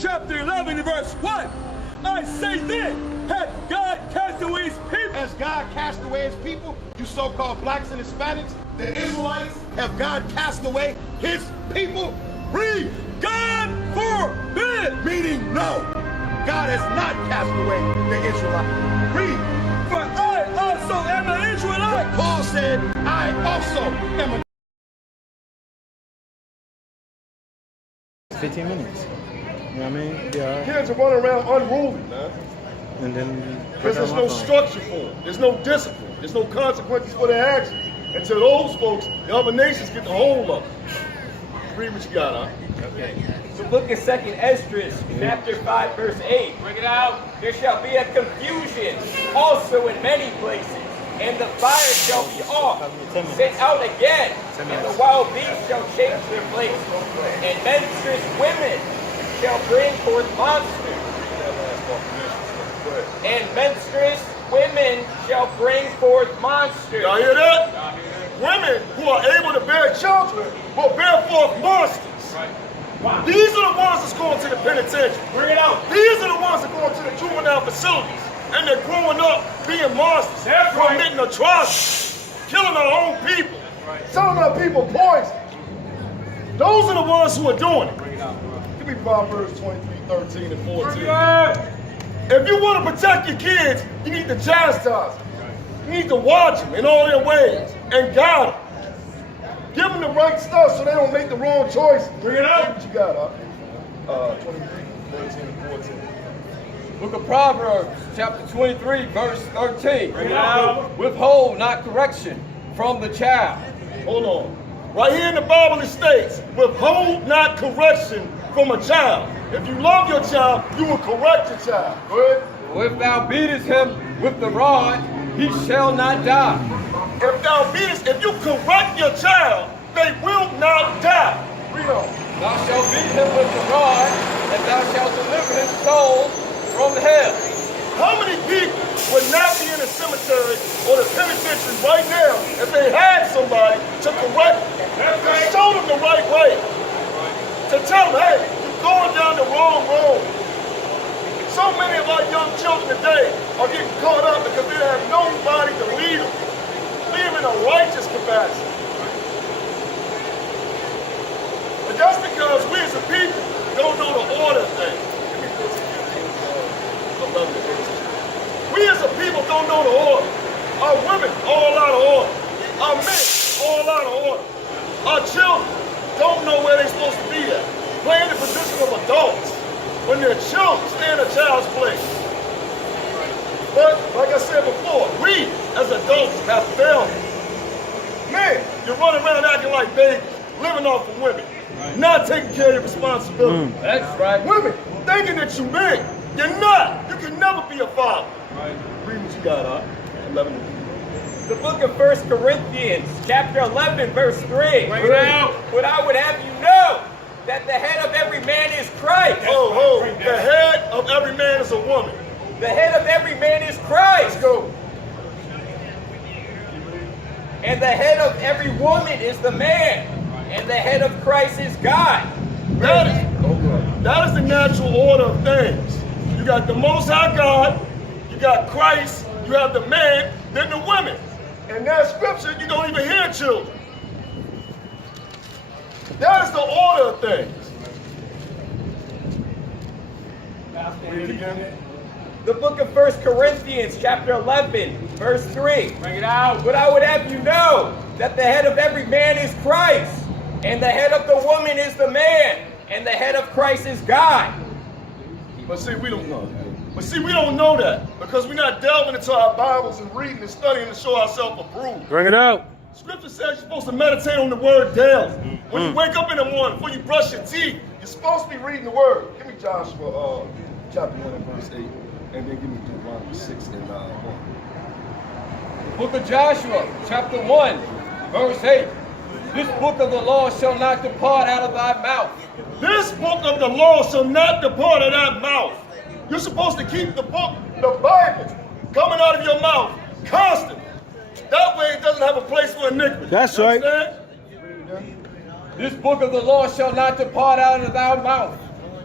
chapter 11, verse 1. I say then, hath God cast away his people? Has God cast away his people? You so-called blacks and Hispanics, the Israelites, have God cast away his people? Read. God forbid. Meaning no. God has not cast away the Israelites. Read. For I also am an Israelite. Paul said, I also am a 15 minutes. You know what I mean? Yeah. Kids are running around unruly, man. And then Because there's no structure for them. There's no discipline. There's no consequences for their actions. Until those folks, the other nations get the hold of them. Read what you got, huh? Okay. So look at 2nd Esdras, chapter 5, verse 8. Bring it out. There shall be a confusion also in many places, and the fire shall be off, sent out again, and the wild beasts shall change their place, and menstruous women shall bring forth monsters. And menstruous women shall bring forth monsters. Y'all hear that? Women who are able to bear children will bear forth monsters. Wow. These are the ones that's going to the penitentiary. Bring it out. These are the ones that go into the juvenile facilities. And they're growing up being monsters. That's committing atrocities. Killing our own people. Selling our people poison. Those are the ones who are doing it. Bring it out, bro. Give me Proverbs 23, 13, and 14. If you want to protect your kids, you need to chastise them. You need to watch them in all their ways and guide them. Give them the right stuff so they don't make the wrong choice. Bring it up. What you got, huh? 23, 13, and 14. Book of Proverbs, chapter 23, verse 13. Bring it out. Withhold not correction from the child. Hold on. Right here in the Bible it states, withhold not correction from a child. If you love your child, you will correct your child. Go ahead. If thou beatest him with the rod, he shall not die. If you correct your child, they will not die. Read on. Thou shalt beat him with the rod, and thou shalt deliver his soul from hell. How many people would not be in a cemetery or the penitentiary right now if they had somebody to correct them, to show them the right way, to tell them, hey, you're going down the wrong road. So many of our young children today are getting caught up because they have nobody to lead them, live in a righteous capacity. But that's because we as a people don't know the order of things. We as a people don't know the order. Our women all out of order. Our men all out of order. Our children don't know where they're supposed to be at. Playing the position of adults when they're children, stay in a child's place. But like I said before, we as adults have failed. Men, you're running around acting like babies, living off of women, not taking care of your responsibility. That's right. Women thinking that you're big. You're not. You can never be a father. Read what you got, huh? 11. The book of 1 Corinthians, chapter 11, verse 3. Bring it out. But I would have you know that the head of every man is Christ. Oh, the head of every man is a woman. The head of every man is Christ. Let's go. And the head of every woman is the man. And the head of Christ is God. That is the natural order of things. You got the Most High God, you got Christ, you have the man, then the women. In that scripture, you don't even hear children. That is the order of things. Read it again. The book of 1 Corinthians, chapter 11, verse 3. Bring it out. But I would have you know that the head of every man is Christ, and the head of the woman is the man, and the head of Christ is God. But see, we don't know. But see, we don't know that because we're not delving into our Bibles and reading and studying to show ourselves approved. Bring it out. Scripture says you're supposed to meditate on the word daily. When you wake up in the morning, before you brush your teeth, you're supposed to be reading the word. Give me Joshua chapter 1 and verse 8, and then give me Deuteronomy 6 and 1. Book of Joshua, chapter 1, verse 8. This book of the law shall not depart out of thy mouth. This book of the law shall not depart out of thy mouth. You're supposed to keep the book, the Bible, coming out of your mouth constantly. That way it doesn't have a place for iniquity. That's right. This book of the law shall not depart out of thy mouth,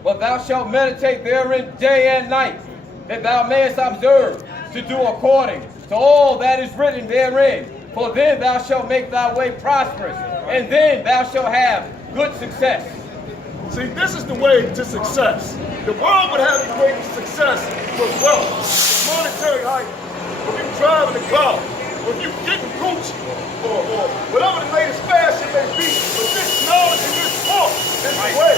but thou shalt meditate therein day and night, that thou mayest observe to do according to all that is written therein. For then thou shalt make thy way prosperous, and then thou shalt have good success. See, this is the way to success. The world would have the way to success with wealth, monetary items. If you drive in the car, if you getting Gucci, or whatever the latest fashion may be, but this knowledge and this book is the way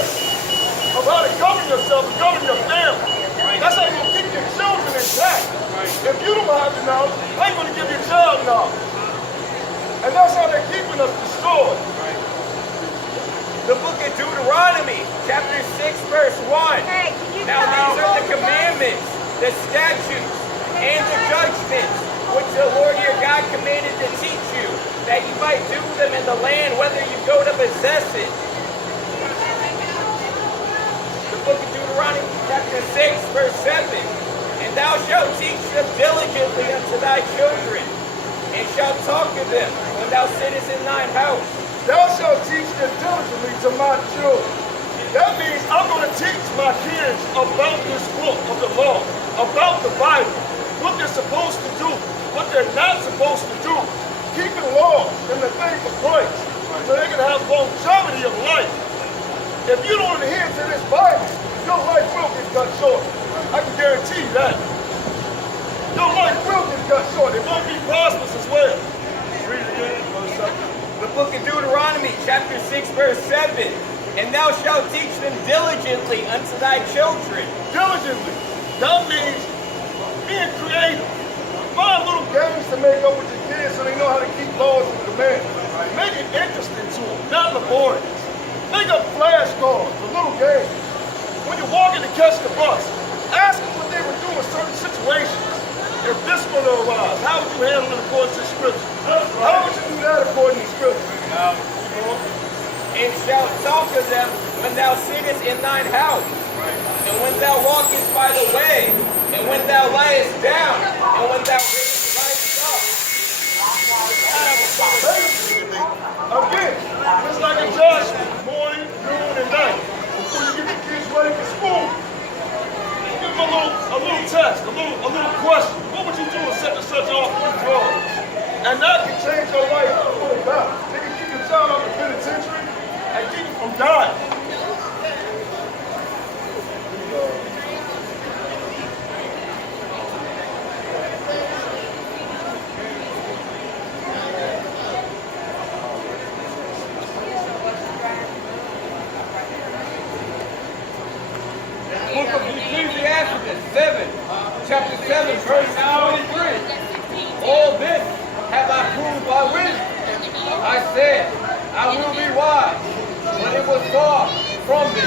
of how to govern yourself and govern your family. That's how you're going to keep your children intact. If you don't have the knowledge, how you going to give your child knowledge? And that's how they're keeping us destroyed. The book of Deuteronomy, chapter 6, verse 1. Now these are the commandments, the statutes, and the judgments, which the Lord your God commanded to teach you, that you might do them in the land, whether you go to possess it. The book of Deuteronomy, chapter 6, verse 7. And thou shalt teach them diligently unto thy children, and shalt talk to them when thou sittest in thine house. Thou shalt teach them diligently to my children. That means I'm going to teach my kids about this book of the law, about the Bible, what they're supposed to do, what they're not supposed to do, keeping laws in the faith of Christ, so they can have longevity of life. If you don't adhere to this Bible, your life will get cut short. I can guarantee you that. Your life will get cut short. It won't be prosperous as well. Read it again, verse 7. The book of Deuteronomy, chapter 6, verse 7. And thou shalt teach them diligently unto thy children. Diligently. That means being creative. Find little games to make up with your kids so they know how to keep laws and commandments. Make it interesting to them, not laborious. Make up flashcards for little games. When you're walking to catch the bus, ask them what they would do in certain situations. If this were to arise, how would you handle it according to Scripture? How would you do that according to Scripture? And shalt talk of them when thou sittest in thine house, and when thou walkest by the way, and when thou liest down, and when thou risest up. Again, just like in Joshua, morning, noon, and night, before you get the kids ready for school, give them a little test, a little question. What would you do if such and such off you drugs? And that can change your life for the God. They can keep your child out of the penitentiary and keep you from dying. Book of Ecclesiastes, chapter 7, verse 23. All this have I proved by wisdom. I said, I will be wise, but it was far from me.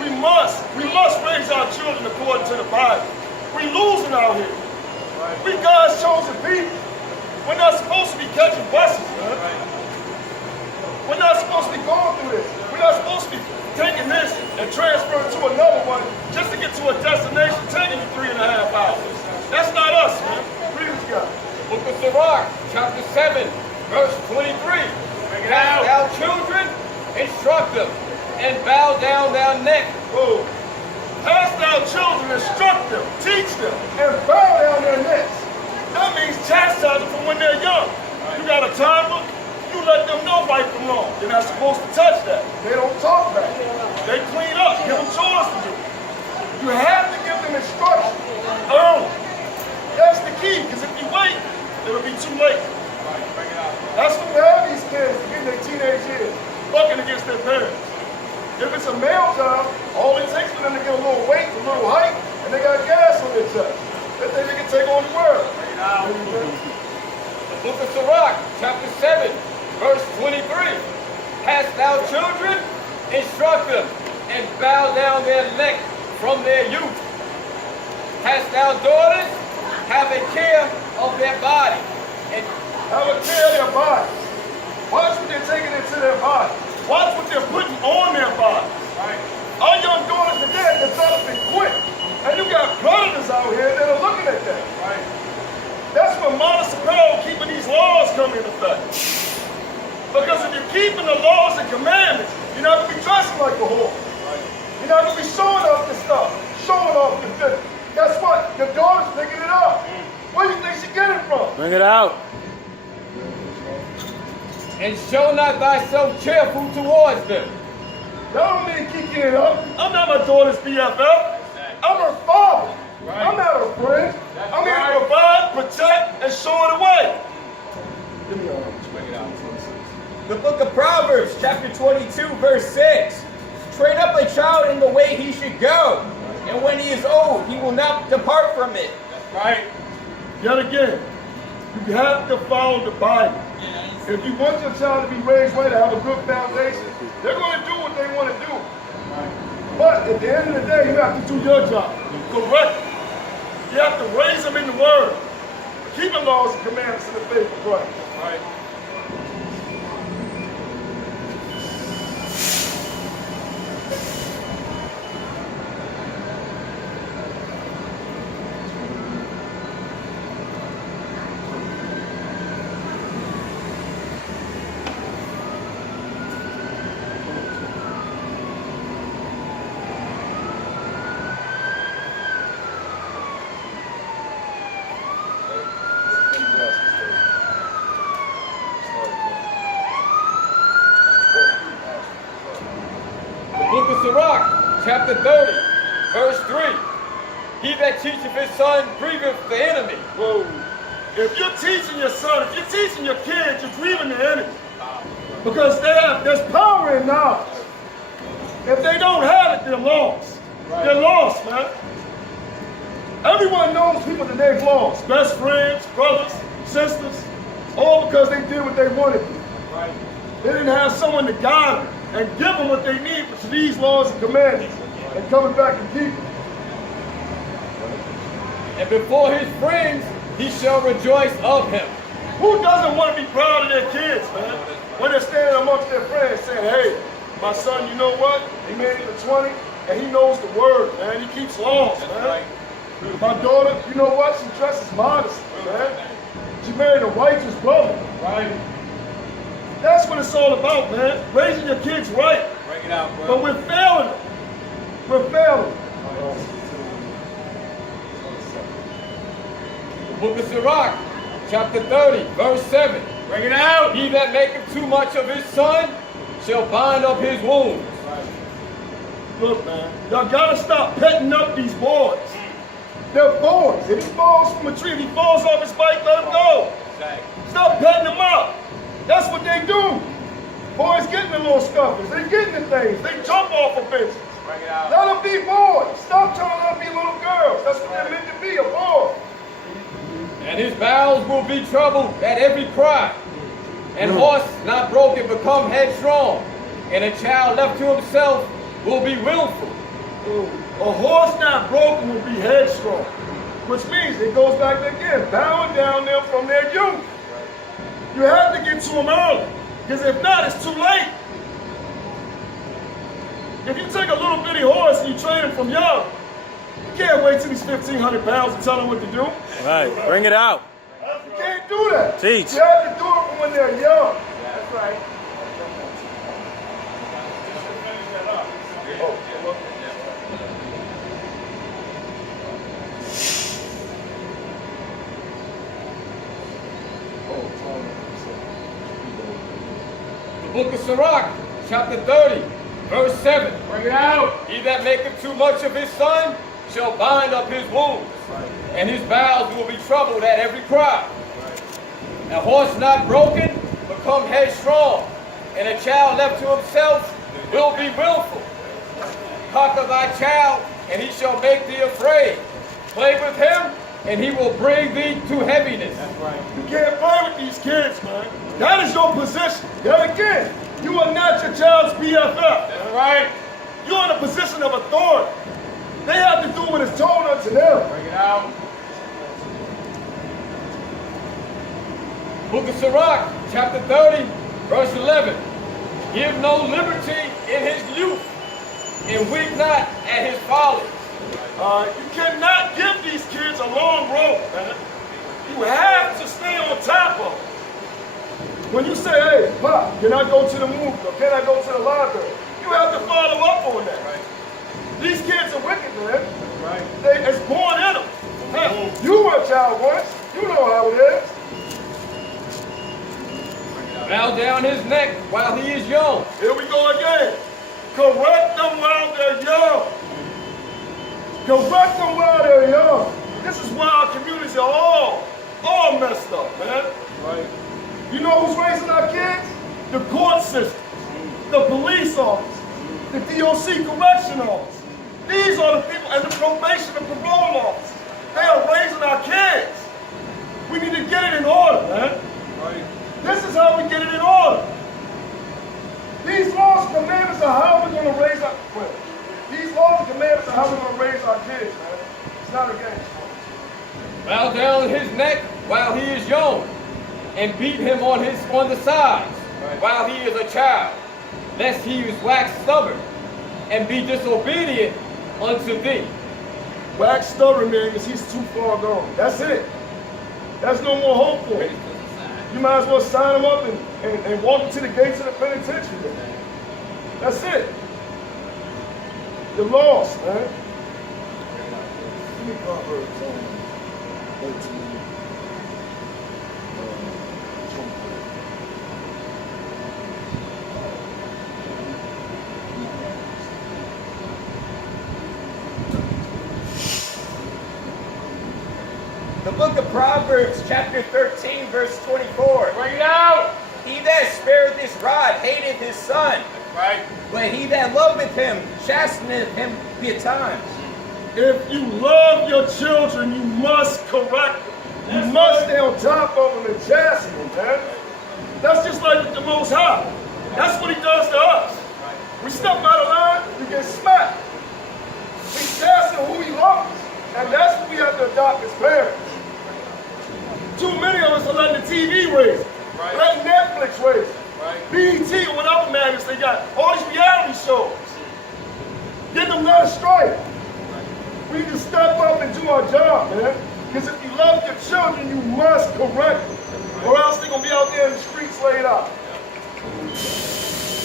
We must raise our children according to the Bible. We losing out here. We God's chosen people. We're not supposed to be catching buses, man. We're not supposed to be going through this. We're not supposed to be taking this and transferring to another one just to get to a destination taking you 3.5 hours. That's not us, man. Read what you got. Book of Sirach, chapter 7, verse 23. Cast thou children, instruct them, and bow down their neck. Oh. Cast thou children, instruct them, teach them, and bow down their necks. That means chastise them from when they're young. You got a timer, you let them know right from wrong. You're not supposed to touch that. They don't talk back. They clean up, give them chores to do. You have to give them instruction early. That's the key, because if you wait, it'll be too late. That's what we have these kids in their teenage years, bucking against their parents. If it's a male child, all it takes for them to get a little weight, a little height, and they got gas on their chest. They think they can take on the world. The book of Sirach, chapter 7, verse 23. Hast thou children, instruct them, and bow down their neck from their youth. Hast thou daughters, have a care of their body. And have a care of their body. Watch what they're taking into their body. Watch what they're putting on their body. Our young daughters today are developing quick. And you got predators out here that are looking at that. Right. That's when modest apparel keeping these laws come into effect. Because if you're keeping the laws and commandments, you're not going to be dressing like a whore. Right. You're not going to be showing off this stuff, showing off your fit. Guess what? Your daughter's picking it up. Where do you think she getting it from? Bring it out. And show not thyself cheerful towards them. That don't mean kicking it up. I'm not my daughter's BFF. I'm her father. Right. I'm not her friend. I'm here to provide, protect, and show it away. Give me bring it out. The book of Proverbs, chapter 22, verse 6. Train up a child in the way he should go, and when he is old, he will not depart from it. That's right. Yet again, you have to follow the Bible. If you want your child to be raised right, to have a good foundation, they're going to do what they want to do. But at the end of the day, you have to do your job. Correct. You have to raise them in the Word, keeping laws and commandments in the faith of Christ. Right. Book of Sirach, chapter 30, verse 3. He that teacheth his son grieveth the enemy. Whoa. If you're teaching your son, if you're teaching your kids, you're grieving the enemy. Because there's power in knowledge. If they don't have it, they're lost. Right. They're lost, man. Everyone knows people that they've lost. Best friends, brothers, sisters, all because they did what they wanted to. Right. They didn't have someone to guide them and give them what they need for these laws and commandments and coming back and keep them. And before his friends, he shall rejoice of him. Who doesn't want to be proud of their kids, man? When they're standing amongst their friends saying, hey, my son, you know what? He made it to 20 and he knows the word, man. He keeps laws, man. Right. My daughter, you know what? She dresses modestly, man. She married a righteous brother. Right. That's what it's all about, man. Raising your kids right. Bring it out, bro. But we're failing them. We're failing them. The book of Sirach, chapter 30, verse 7. Bring it out. He that maketh too much of his son shall bind up his wounds. Right. Look, man, y'all gotta stop petting up these boys. They're boys. If he falls from a tree, if he falls off his bike, let him go. Exactly. Stop petting them up. That's what they do. Boys get in the little scuffles. They get into things. They jump off of benches. Bring it out. Let them be boys. Stop telling them to be little girls. That's what they're meant to be, a boy. And his bowels will be troubled at every cry. And horse not broken become headstrong. And a child left to himself will be willful. A horse not broken will be headstrong. Which means it goes back again, bowing down them from their youth. You have to get to them early, because if not, it's too late. If you take a little bitty horse and you train him from young, you can't wait till he's 1,500 pounds and tell him what to do. Right. Bring it out. You can't do that. Teach. You have to do it from when they're young. That's right. The book of Sirach, chapter 30, verse 7. Bring it out. He that maketh too much of his son shall bind up his wounds, and his bowels will be troubled at every cry. A horse not broken become headstrong, and a child left to himself will be willful. Conquer thy child, and he shall make thee afraid. Play with him, and he will bring thee to heaviness. That's right. You can't play with these kids, man. That is your position. Yet again, you are not your child's BFF. That's right. You're in a position of authority. They have to do what is told unto them. Bring it out. Book of Sirach, chapter 30, verse 11. Give no liberty in his youth, and weep not at his folly. You cannot give these kids a long rope, man. You have to stay on top of them. When you say, hey, Pop, can I go to the movie or can I go to the library? You have to follow up on that. Right. These kids are wicked, man. Right. It's born in them. Hey, you were a child once. You know how it is. Bow down his neck while he is young. Here we go again. Correct them while they're young. Correct them while they're young. This is why our communities are all messed up, man. Right. You know who's raising our kids? The court system, the police office, the DOC correction office. These are the people, and the probation and parole office. They are raising our kids. We need to get it in order, man. Right. This is how we get it in order. These laws and commandments are how we're going to raise our kids. These laws and commandments are how we're going to raise our kids, man. It's not a game. Bow down his neck while he is young, and beat him on the sides while he is a child, lest he wax stubborn and be disobedient unto thee. Wax stubborn, man, because he's too far gone. That's it. There's no more hope for him. You might as well sign him up and walk him to the gates of the penitentiary. That's it. You're lost, man. Give me Proverbs 13. The book of Proverbs, chapter 13, verse 24. Bring it out! He that spareth his rod hateth his son. Right. But he that loveth him chasteneth him betimes. If you love your children, you must correct them. You must stay on top of them and chasten them, man. That's just like with the Most High. That's what he does to us. We step out of line, we get smacked. We chasten who he loves. And that's what we have to adopt as parents. Too many of us are letting the TV raise it. Right. Letting Netflix raise it. Right. BET or whatever madness they got. All these reality shows. Get them led astray. We need to step up and do our job, man. Because if you love your children, you must correct them. Or else they're going to be out there in the streets laid out.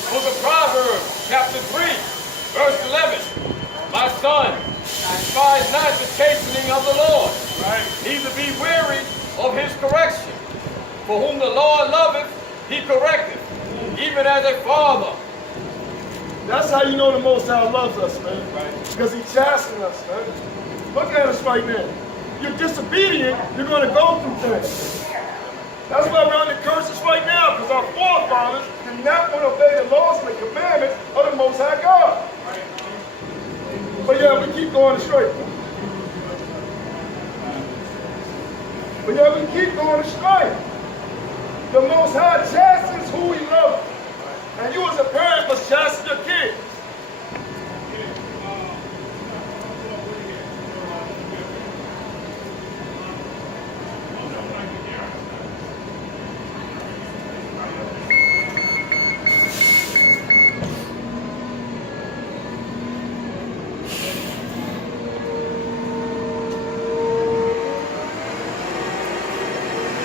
Book of Proverbs, chapter 3, verse 11. My son, despise not the chastening of the Lord, neither be weary of his correction. For whom the Lord loveth, he correcteth, even as a father. That's how you know the Most High loves us, man. Because he chastens us, man. Look at us right now. You're disobedient, you're going to go through things. That's why we're under curses right now, because our forefathers did not want to obey the laws and the commandments of the Most High God. But yeah, we keep going straight. But yeah, we keep going straight. The Most High chastens who he loves. And you as a parent must chasten your kids.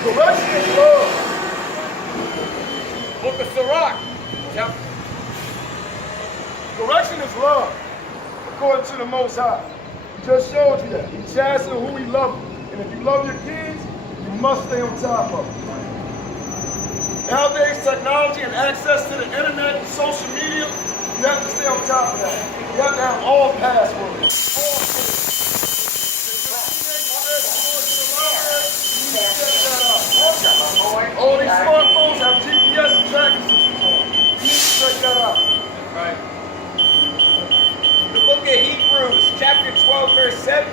Correction is love. Book of Sirach, chapter. Correction is love, according to the Most High. He just showed you that. He chastens who he loves. And if you love your kids, you must stay on top of them. Nowadays, technology and access to the internet and social media, you have to stay on top of that. You have to have all passwords. All these smartphones have GPS and tracking systems on. You need to check that out. Right. The book of Hebrews, chapter 12, verse 7.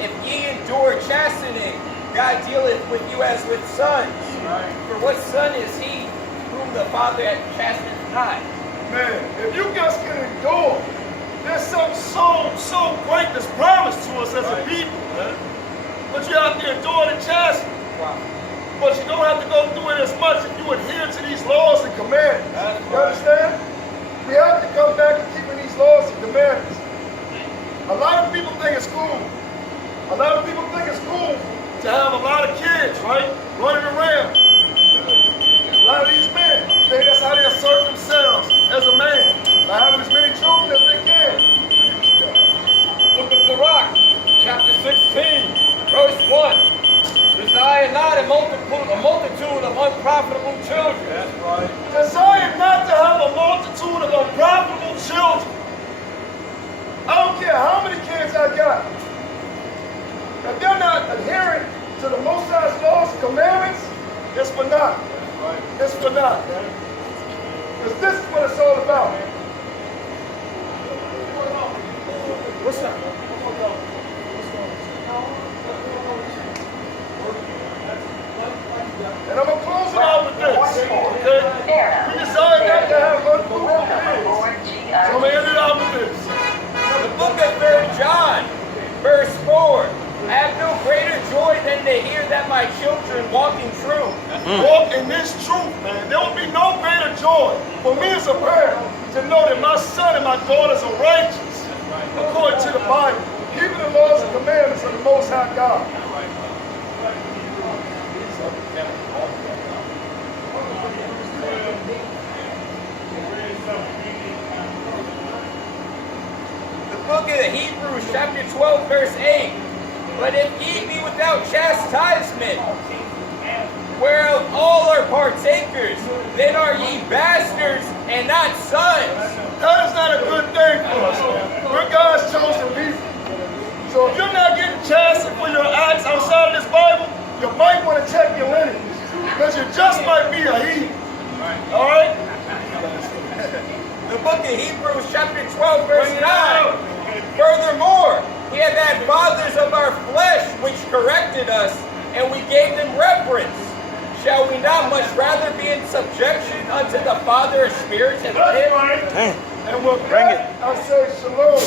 If ye endure chastening, God dealeth with you as with sons. Right. For what son is he whom the Father hath chastened not? Man, if you just can endure, there's something so great that's promised to us as a people, man. But you have to endure the chastening. Wow. But you don't have to go through it as much if you adhere to these laws and commandments. You understand? We have to come back to keeping these laws and commandments. A lot of people think it's cool cool. A lot of people think it's cool to have a lot of kids, right? Running around. A lot of these men think that's how they assert themselves as a man, by having as many children as they can. Book of Sirach, chapter 16, verse 1. Desire not a multitude of unprofitable children. That's right. Desire not to have a multitude of unprofitable children. I don't care how many kids I got. If they're not adhering to the Most High's laws and commandments, it's for naught. Right. It's for naught. Because this is what it's all about. What's that? And I'm going to close it out with this. Okay? We desire not to have unfruitful kids. So I'm going to end it out with this. The book of 3 John, verse 4. I have no greater joy than to hear that my children walk in truth. Walk in this truth, man. There will be no greater joy for me as a parent to know that my son and my daughters are righteous according to the Bible, keeping the laws and commandments of the Most High God. The book of Hebrews, chapter 12, verse 8. But if ye be without chastisement, whereof all are partakers, then are ye bastards and not sons. That is not a good thing for us. We're God's chosen people. So if you're not getting chastened for your acts outside of this Bible, you might want to check your lineage, because you just might be a heathen. All right? The book of Hebrews, chapter 12, verse 9. Furthermore, we have had fathers of our flesh which corrected us, and we gave them reverence. Shall we not much rather be in subjection unto the Father of spirits and live? And with that, I say shalom.